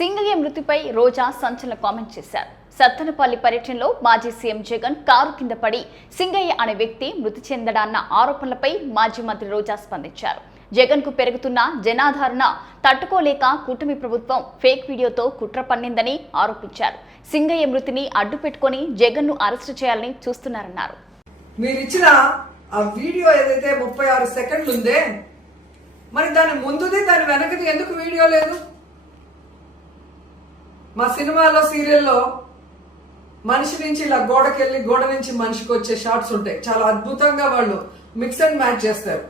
సింగయ్య మృతిపై రోజా సంచలన కామెంట్ చేశారు. సత్తెనపల్లి పర్యటనలో మాజీ సీఎం జగన్ కారు కింద పడి సింగయ్య అనే వ్యక్తి మృతి చెందడాన్న ఆరోపణలపై మాజీ మంత్రి రోజా స్పందించారు. జగన్ కు పెరుగుతున్న జనాదరణ తట్టుకోలేక కూటమి ప్రభుత్వం ఫేక్ వీడియోతో కుట్ర పన్నిందని ఆరోపించారు. సింగయ్య మృతిని అడ్డు పెట్టుకుని జగన్ ను అరెస్టు చేయాలని చూస్తున్నారన్నారు. మీరిచ్చిన ఆ వీడియో ఏదైతే 36 సెకండ్లు ఉందే, మరి దాని ముందుది దాని వెనకది ఎందుకు వీడియో లేదు? మా సినిమాలో సీరియల్లో మనిషి నుంచి ఇలా గోడకెళ్ళి గోడ నుంచి మనిషికి వచ్చే షార్ట్స్ ఉంటాయి. చాలా అద్భుతంగా వాళ్ళు మిక్స్ అండ్ మ్యాచ్ చేస్తారు.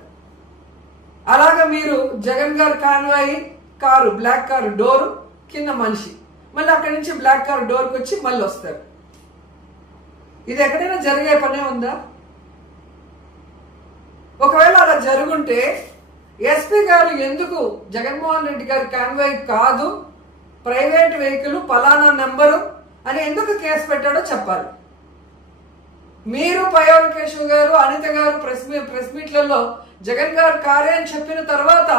అలాగా మీరు జగన్ గారు convoy car, black car door కింద మనిషి, మళ్ళీ అక్కడి నుంచి బ్లాక్ కారు డోర్కి వచ్చి మళ్ళీ వస్తారు. ఇది ఎక్కడైనా జరిగే పనే ఉందా? ఒకవేళ అలా జరుగుంటే ఎస్పీ గారు ఎందుకు జగన్మోహన్ రెడ్డి గారి కాన్వాయ్ కాదు, ప్రైవేట్ వెహికల్ పలానా నెంబరు అని ఎందుకు కేసు పెట్టాడో చెప్పాలి. మీరు పయ్యావుల కేశవ్ గారు, అనిత గారు ప్రెస్ మీట్లలో జగన్ గారు కారే అని చెప్పిన తర్వాత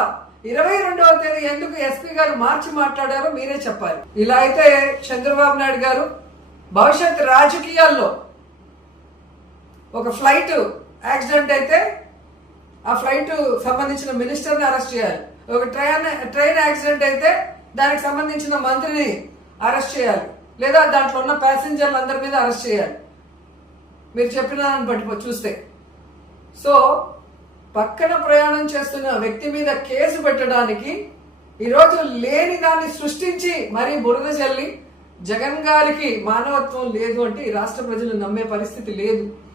22వ తేదీ ఎందుకు ఎస్పీ గారు మార్చి మాట్లాడారో మీరే చెప్పాలి. ఇలా అయితే చంద్రబాబు నాయుడు గారు భవిష్యత్ రాజకీయాల్లో ఒక ఫ్లైట్ యాక్సిడెంట్ అయితే ఆ ఫ్లైట్ సంబంధించిన మినిస్టర్ని అరెస్ట్ చేయాలి. ఒక ట్రైన్ యాక్సిడెంట్ అయితే దానికి సంబంధించిన మంత్రిని అరెస్ట్ చేయాలి, లేదా దాంట్లో ఉన్న ప్యాసింజర్లు అందరి మీద అరెస్ట్ చేయాలి, మీరు చెప్పిన దాన్ని బట్టి చూస్తే. సో పక్కన ప్రయాణం చేస్తున్న వ్యక్తి మీద కేసు పెట్టడానికి ఈరోజు లేని దాన్ని సృష్టించి మరీ బురద చల్లి జగన్ గారికి మానవత్వం లేదు అంటే ఈ రాష్ట్ర ప్రజలు నమ్మే పరిస్థితి లేదు.